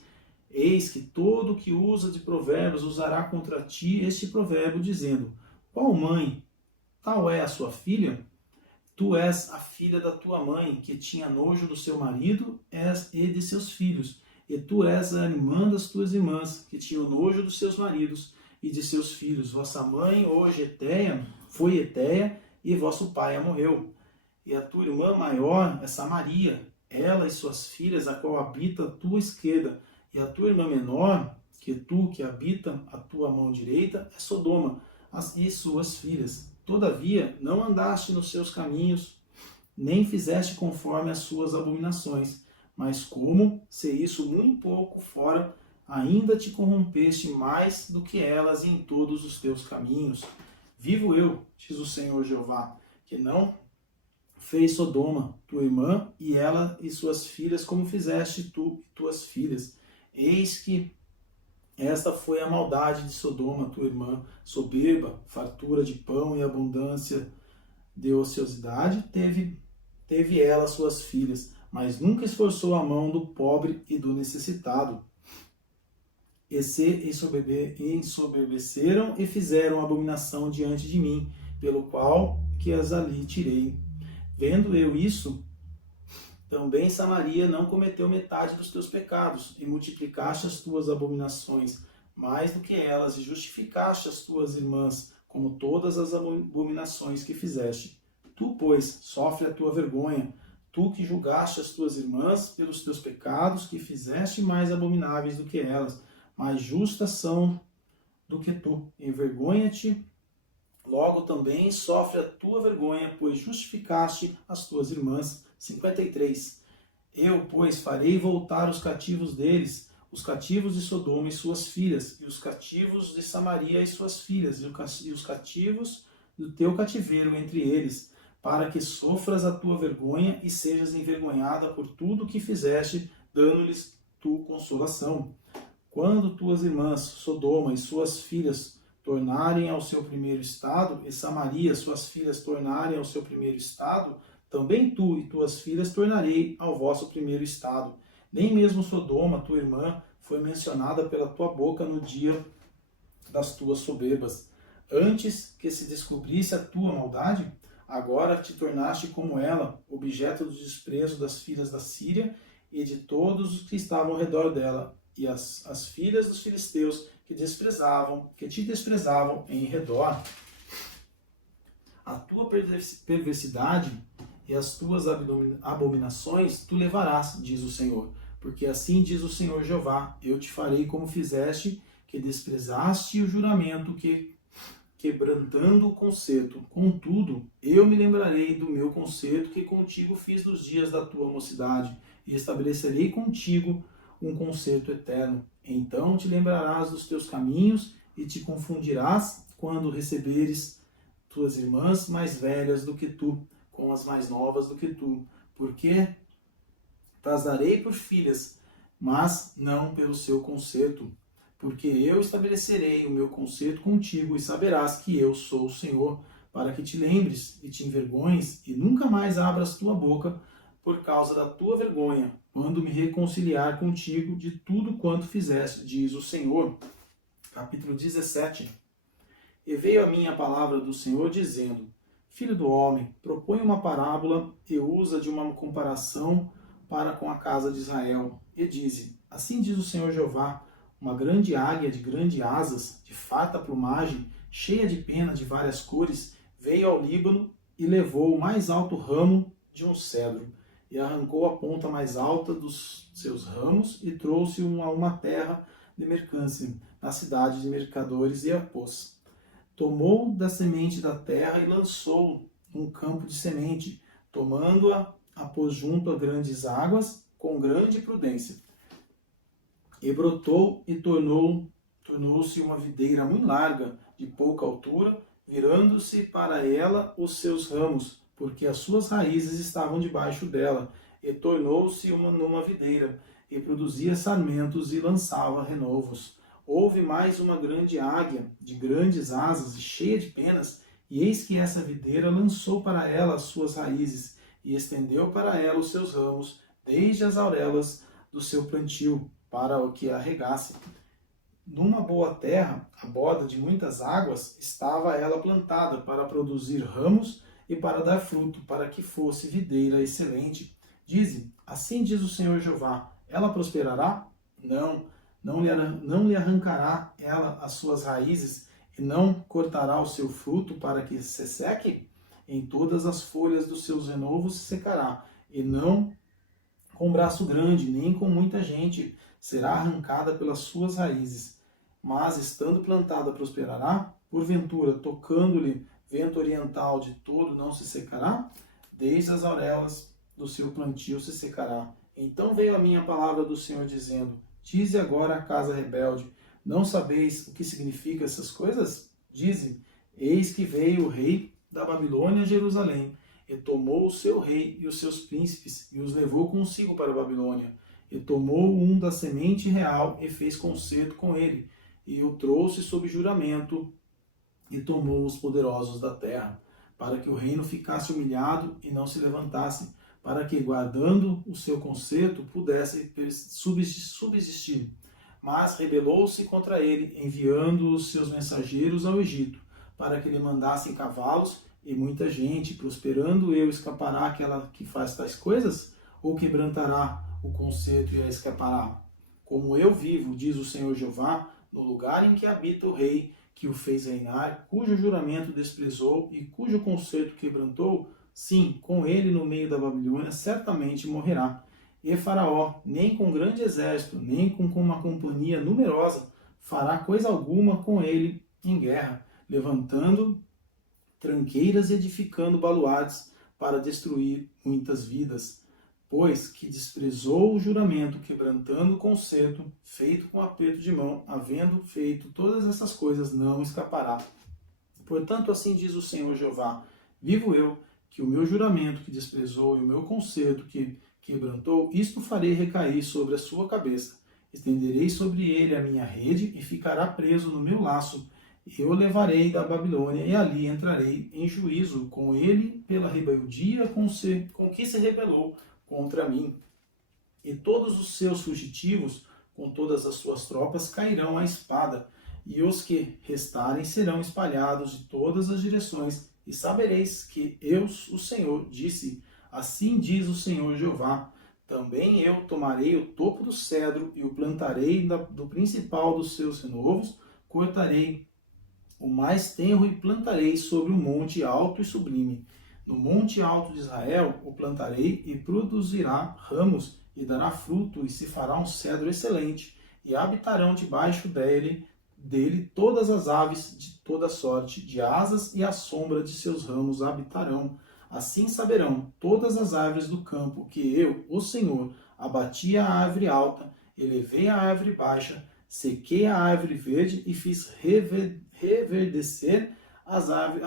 Eis que todo o que usa de provérbios usará contra ti este provérbio, dizendo: qual mãe? Tal é a sua filha? Tu és a filha da tua mãe, que tinha nojo do seu marido e de seus filhos, e tu és a irmã das tuas irmãs, que tinham nojo dos seus maridos e de seus filhos. Vossa mãe hoje foi Eteia, e vosso pai a morreu. E a tua irmã maior é Samaria, ela e suas filhas, a qual habita a tua esquerda. E a tua irmã menor, que habita a tua mão direita, é Sodoma, e suas filhas. Todavia, não andaste nos seus caminhos, nem fizeste conforme as suas abominações, mas como, se isso muito pouco fora, ainda te corrompeste mais do que elas em todos os teus caminhos. Vivo eu, diz o Senhor Jeová, que não fez Sodoma, tua irmã, e ela e suas filhas, como fizeste tu e tuas filhas. Eis que esta foi a maldade de Sodoma, tua irmã, soberba, fartura de pão e abundância de ociosidade, teve ela suas filhas, mas nunca esforçou a mão do pobre e do necessitado. E se ensoberbeceram e fizeram abominação diante de mim, pelo qual que as ali tirei. Vendo eu isso, também Samaria não cometeu metade dos teus pecados, e multiplicaste as tuas abominações mais do que elas, e justificaste as tuas irmãs, como todas as abominações que fizeste. Tu, pois, sofre a tua vergonha, tu que julgaste as tuas irmãs pelos teus pecados, que fizeste mais abomináveis do que elas, mais justas são do que tu. Envergonha-te, logo também sofre a tua vergonha, pois justificaste as tuas irmãs. 53. Eu, pois, farei voltar os cativos deles, os cativos de Sodoma e suas filhas, e os cativos de Samaria e suas filhas, e os cativos do teu cativeiro entre eles, para que sofras a tua vergonha e sejas envergonhada por tudo o que fizeste, dando-lhes tu consolação. Quando tuas irmãs, Sodoma e suas filhas, tornarem ao seu primeiro estado, e Samaria, suas filhas, tornarem ao seu primeiro estado, também tu e tuas filhas tornarei ao vosso primeiro estado. Nem mesmo Sodoma, tua irmã, foi mencionada pela tua boca no dia das tuas soberbas. Antes que se descobrisse a tua maldade, agora te tornaste como ela, objeto do desprezo das filhas da Síria e de todos os que estavam ao redor dela, e as filhas dos filisteus que te desprezavam em redor. A tua perversidade e as tuas abominações tu levarás, diz o Senhor. Porque assim diz o Senhor Jeová, eu te farei como fizeste, que desprezaste o juramento, quebrantando o concerto. Contudo, eu me lembrarei do meu concerto que contigo fiz nos dias da tua mocidade, e estabelecerei contigo um concerto eterno. Então te lembrarás dos teus caminhos e te confundirás quando receberes tuas irmãs mais velhas do que tu, com as mais novas do que tu, porque tas darei por filhas, mas não pelo seu concerto, porque eu estabelecerei o meu concerto contigo, e saberás que eu sou o Senhor, para que te lembres e te envergonhes, e nunca mais abras tua boca por causa da tua vergonha, quando me reconciliar contigo de tudo quanto fizeste, diz o Senhor. Capítulo 17. E veio a mim a palavra do Senhor, dizendo: Filho do homem, propõe uma parábola e usa de uma comparação para com a casa de Israel. E dize: Assim diz o Senhor Jeová, uma grande águia de grandes asas, de farta plumagem, cheia de penas de várias cores, veio ao Líbano e levou o mais alto ramo de um cedro, e arrancou a ponta mais alta dos seus ramos e trouxe-o a uma terra de mercância, na cidade de mercadores, e a pôs. Tomou da semente da terra e lançou num campo de semente, tomando-a, a pôs junto a grandes águas, com grande prudência. E brotou e tornou-se uma videira muito larga, de pouca altura, virando-se para ela os seus ramos, porque as suas raízes estavam debaixo dela, e tornou-se numa videira, e produzia sarmentos e lançava renovos. Houve mais uma grande águia, de grandes asas e cheia de penas, e eis que essa videira lançou para ela as suas raízes, e estendeu para ela os seus ramos, desde as aurelas do seu plantio, para o que a regasse. Numa boa terra, à borda de muitas águas, estava ela plantada para produzir ramos e para dar fruto, para que fosse videira excelente. Dize: assim diz o Senhor Jeová, ela prosperará? Não lhe arrancará ela as suas raízes, e não cortará o seu fruto para que se seque? Em todas as folhas dos seus renovos se secará, e não com braço grande, nem com muita gente, será arrancada pelas suas raízes. Mas, estando plantada, prosperará? Porventura, tocando-lhe vento oriental de todo, não se secará? Desde as aurelas do seu plantio se secará. Então veio a minha palavra do Senhor, dizendo: Dize agora a casa rebelde: não sabeis o que significam essas coisas? Dize: eis que veio o rei da Babilônia a Jerusalém, e tomou o seu rei e os seus príncipes, e os levou consigo para a Babilônia. E tomou um da semente real, e fez concerto com ele, e o trouxe sob juramento, e tomou os poderosos da terra, para que o reino ficasse humilhado e não se levantasse, para que, guardando o seu concerto, pudesse subsistir. Mas rebelou-se contra ele, enviando os seus mensageiros ao Egito, para que lhe mandassem cavalos e muita gente. Prosperando eu, escapará aquela que faz tais coisas? Ou quebrantará o concerto e a escapará? Como eu vivo, diz o Senhor Jeová, no lugar em que habita o rei, que o fez reinar, cujo juramento desprezou e cujo concerto quebrantou, sim, com ele no meio da Babilônia, certamente morrerá. E Faraó, nem com grande exército, nem com uma companhia numerosa, fará coisa alguma com ele em guerra, levantando tranqueiras e edificando baluartes para destruir muitas vidas. Pois que desprezou o juramento, quebrantando o concerto, feito com aperto de mão, havendo feito todas essas coisas, não escapará. Portanto, assim diz o Senhor Jeová: vivo eu, que o meu juramento que desprezou e o meu concerto que quebrantou, isto farei recair sobre a sua cabeça. Estenderei sobre ele a minha rede e ficará preso no meu laço. Eu o levarei da Babilônia e ali entrarei em juízo com ele pela rebeldia com que se rebelou contra mim. E todos os seus fugitivos, com todas as suas tropas, cairão à espada, e os que restarem serão espalhados de todas as direções, e sabereis que eu, o Senhor, disse: assim diz o Senhor Jeová: também eu tomarei o topo do cedro e o plantarei do principal dos seus renovos, cortarei o mais tenro e plantarei sobre um monte alto e sublime. No monte alto de Israel o plantarei e produzirá ramos e dará fruto e se fará um cedro excelente e habitarão debaixo dele todas as aves de toda sorte, de asas e à sombra de seus ramos habitarão. Assim saberão todas as árvores do campo que eu, o Senhor, abati a árvore alta, elevei a árvore baixa, sequei a árvore verde e fiz reverdecer a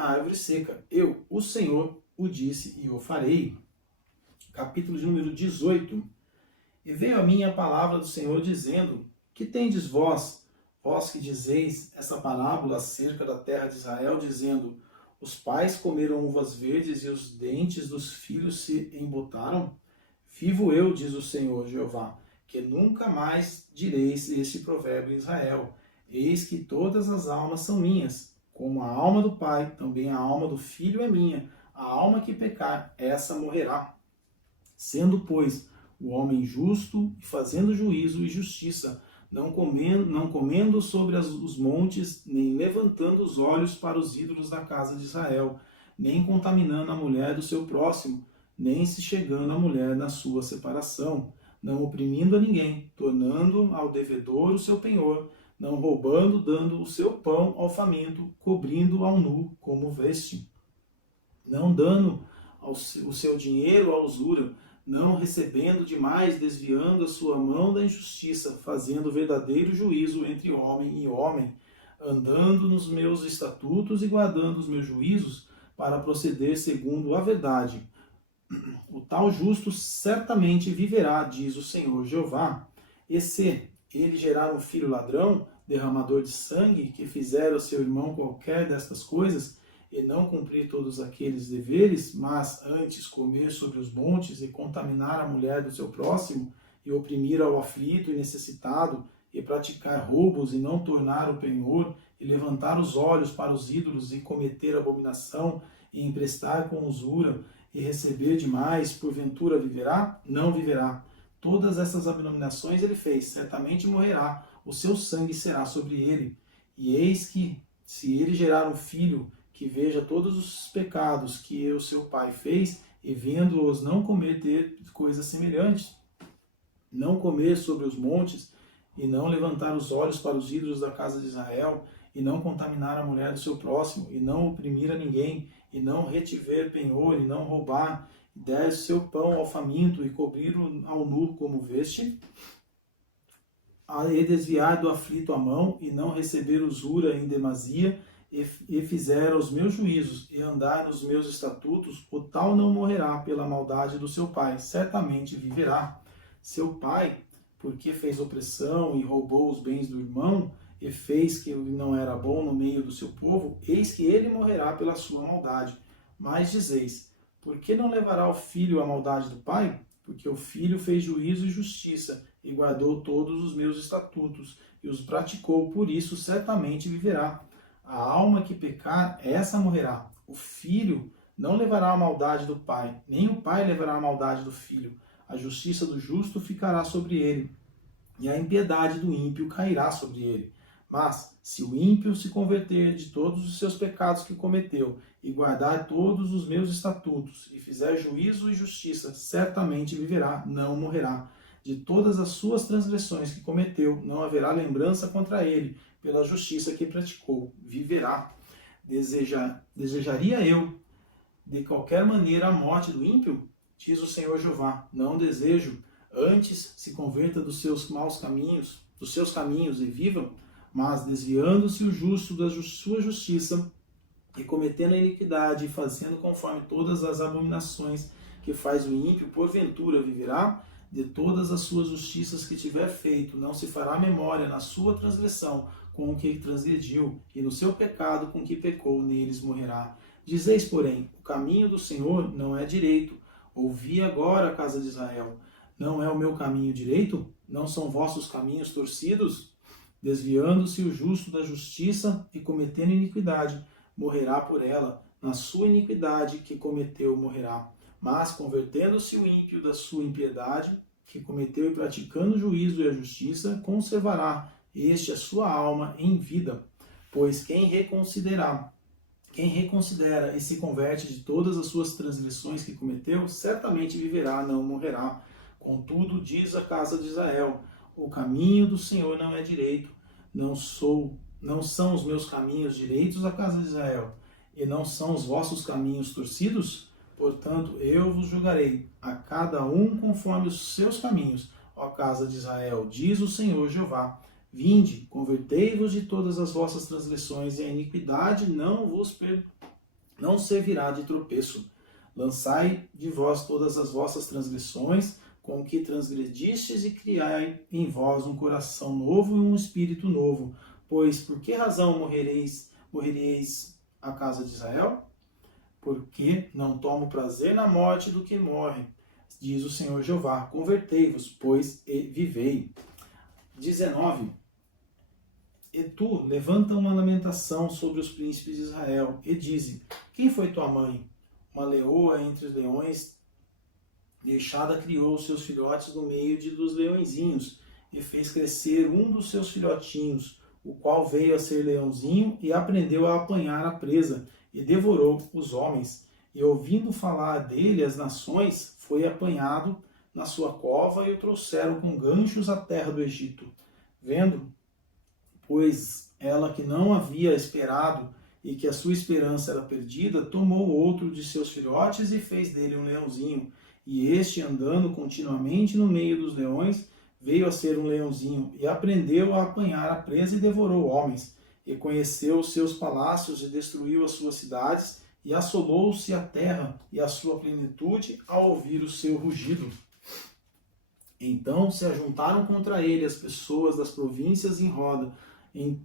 árvore seca. Eu, o Senhor, o disse e o farei. Capítulo de número 18. E veio a mim a palavra do Senhor dizendo: que tendes vós que dizeis essa parábola acerca da terra de Israel, dizendo: os pais comeram uvas verdes e os dentes dos filhos se embotaram? Vivo eu, diz o Senhor Jeová, que nunca mais direis este provérbio em Israel: eis que todas as almas são minhas, como a alma do pai, também a alma do filho é minha. A alma que pecar, essa morrerá. Sendo, pois, o homem justo e fazendo juízo e justiça, não comendo sobre os montes, nem levantando os olhos para os ídolos da casa de Israel, nem contaminando a mulher do seu próximo, nem se chegando à mulher na sua separação, não oprimindo a ninguém, tornando ao devedor o seu penhor, não roubando, dando o seu pão ao faminto, cobrindo ao nu como veste, não dando o seu dinheiro à usura, não recebendo demais, desviando a sua mão da injustiça, fazendo verdadeiro juízo entre homem e homem, andando nos meus estatutos e guardando os meus juízos, para proceder segundo a verdade. O tal justo certamente viverá, diz o Senhor Jeová. E se ele gerar um filho ladrão, derramador de sangue, que fizer ao seu irmão qualquer destas coisas, e não cumprir todos aqueles deveres, mas antes comer sobre os montes e contaminar a mulher do seu próximo, e oprimir ao aflito e necessitado, e praticar roubos e não tornar o penhor, e levantar os olhos para os ídolos e cometer abominação, e emprestar com usura, e receber demais, porventura viverá? Não viverá. Todas essas abominações ele fez, certamente morrerá, o seu sangue será sobre ele. E eis que, se ele gerar um filho, que veja todos os pecados que o seu pai fez, e vendo-os não cometer coisas semelhantes, não comer sobre os montes, e não levantar os olhos para os ídolos da casa de Israel, e não contaminar a mulher do seu próximo, e não oprimir a ninguém, e não retiver penhor, e não roubar, e der o seu pão ao faminto, e cobrir ao nu como veste, e desviar do aflito a mão, e não receber usura em demasia, e fizer os meus juízos, e andar nos meus estatutos, o tal não morrerá pela maldade do seu pai, certamente viverá. Seu pai, porque fez opressão e roubou os bens do irmão, e fez que não era bom no meio do seu povo, eis que ele morrerá pela sua maldade. Mas dizeis, por que não levará o filho a maldade do pai? Porque o filho fez juízo e justiça, e guardou todos os meus estatutos, e os praticou, por isso certamente viverá. A alma que pecar, essa morrerá. O filho não levará a maldade do pai, nem o pai levará a maldade do filho. A justiça do justo ficará sobre ele, e a impiedade do ímpio cairá sobre ele. Mas, se o ímpio se converter de todos os seus pecados que cometeu, e guardar todos os meus estatutos, e fizer juízo e justiça, certamente viverá, não morrerá. De todas as suas transgressões que cometeu, não haverá lembrança contra ele, pela justiça que praticou, viverá. Desejaria eu, de qualquer maneira, a morte do ímpio? Diz o Senhor Jeová, não desejo. Antes se converta dos seus maus caminhos, e viva, mas desviando-se o justo da sua justiça, e cometendo a iniquidade, e fazendo conforme todas as abominações que faz o ímpio, porventura viverá. De todas as suas justiças que tiver feito, não se fará memória na sua transgressão com o que transgrediu, e no seu pecado com que pecou, neles morrerá. Dizeis, porém, o caminho do Senhor não é direito. Ouvi agora, casa de Israel. Não é o meu caminho direito? Não são vossos caminhos torcidos? Desviando-se o justo da justiça e cometendo iniquidade, morrerá por ela. Na sua iniquidade que cometeu, morrerá. Mas, convertendo-se o ímpio da sua impiedade, que cometeu e praticando o juízo e a justiça, conservará este a sua alma em vida. Pois quem reconsidera e se converte de todas as suas transgressões que cometeu, certamente viverá, não morrerá. Contudo, diz a casa de Israel, o caminho do Senhor não é direito, não são os meus caminhos direitos, a casa de Israel, e não são os vossos caminhos torcidos? Portanto, eu vos julgarei, a cada um conforme os seus caminhos, ó casa de Israel, diz o Senhor Jeová. Vinde, convertei-vos de todas as vossas transgressões, e a iniquidade não servirá de tropeço. Lançai de vós todas as vossas transgressões, com que transgredistes, e criai em vós um coração novo e um espírito novo. Pois por que razão morrereis a casa de Israel? Porque não tomo prazer na morte do que morre, diz o Senhor Jeová. Convertei-vos, pois, e vivei. 19. E tu levanta uma lamentação sobre os príncipes de Israel, e dize, quem foi tua mãe? Uma leoa entre os leões, deixada criou os seus filhotes no meio dos leõezinhos, e fez crescer um dos seus filhotinhos, o qual veio a ser leãozinho, e aprendeu a apanhar a presa, e devorou os homens. E ouvindo falar dele as nações, foi apanhado na sua cova, e o trouxeram com ganchos à terra do Egito. Vendo, pois ela que não havia esperado, e que a sua esperança era perdida, tomou outro de seus filhotes e fez dele um leãozinho. E este, andando continuamente no meio dos leões, veio a ser um leãozinho, e aprendeu a apanhar a presa e devorou homens. E conheceu os seus palácios e destruiu as suas cidades, e assolou-se a terra e a sua plenitude ao ouvir o seu rugido. Então se ajuntaram contra ele as pessoas das províncias em roda,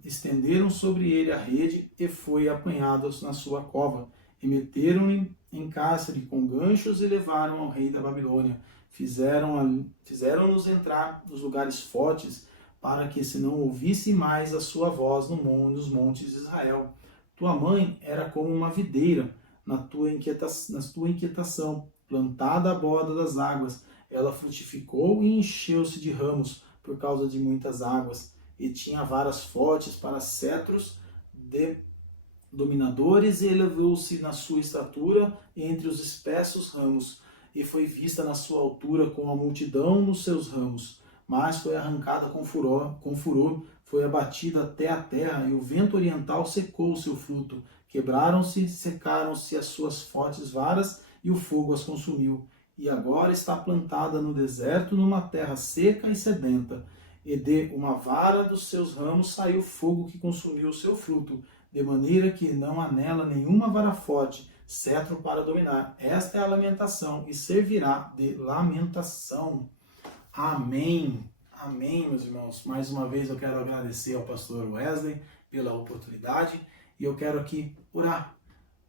estenderam sobre ele a rede, e foi apanhado na sua cova, e meteram-no em cárcere com ganchos, e levaram ao rei da Babilônia. Fizeram-nos entrar nos lugares fortes, para que se não ouvisse mais a sua voz nos montes de Israel. Tua mãe era como uma videira na tua inquietação, plantada à borda das águas. Ela frutificou e encheu-se de ramos por causa de muitas águas, e tinha varas fortes para cetros de dominadores, e elevou-se na sua estatura entre os espessos ramos, e foi vista na sua altura com a multidão nos seus ramos. Mas foi arrancada com furor, foi abatida até a terra, e o vento oriental secou o seu fruto. Secaram-se as suas fortes varas, e o fogo as consumiu. E agora está plantada no deserto, numa terra seca e sedenta. e de uma vara dos seus ramos saiu fogo que consumiu o seu fruto, de maneira que não há nela nenhuma vara forte, cetro para dominar. Esta é a lamentação, e servirá de lamentação. Amém. Amém, meus irmãos. Mais uma vez eu quero agradecer ao pastor Wesley pela oportunidade, e eu quero aqui orar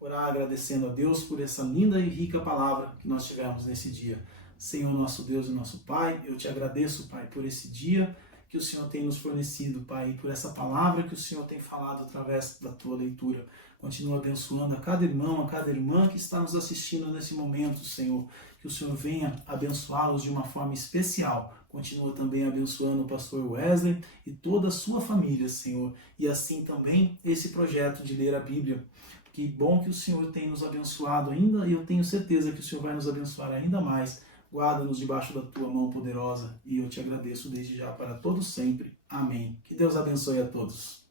agradecendo a Deus por essa linda e rica palavra que nós tivemos nesse dia. Senhor, nosso Deus e nosso Pai, eu te agradeço, Pai, por esse dia que o Senhor tem nos fornecido, Pai, e por essa palavra que o Senhor tem falado através da tua leitura. Continua abençoando a cada irmão, a cada irmã que está nos assistindo nesse momento, Senhor. Que o Senhor venha abençoá-los de uma forma especial. Continua também abençoando o pastor Wesley e toda a sua família, Senhor. E assim também esse projeto de ler a Bíblia. Que bom que o Senhor tem nos abençoado ainda, e eu tenho certeza que o Senhor vai nos abençoar ainda mais. Guarda-nos debaixo da tua mão poderosa, e eu te agradeço desde já para todos sempre. Amém. Que Deus abençoe a todos.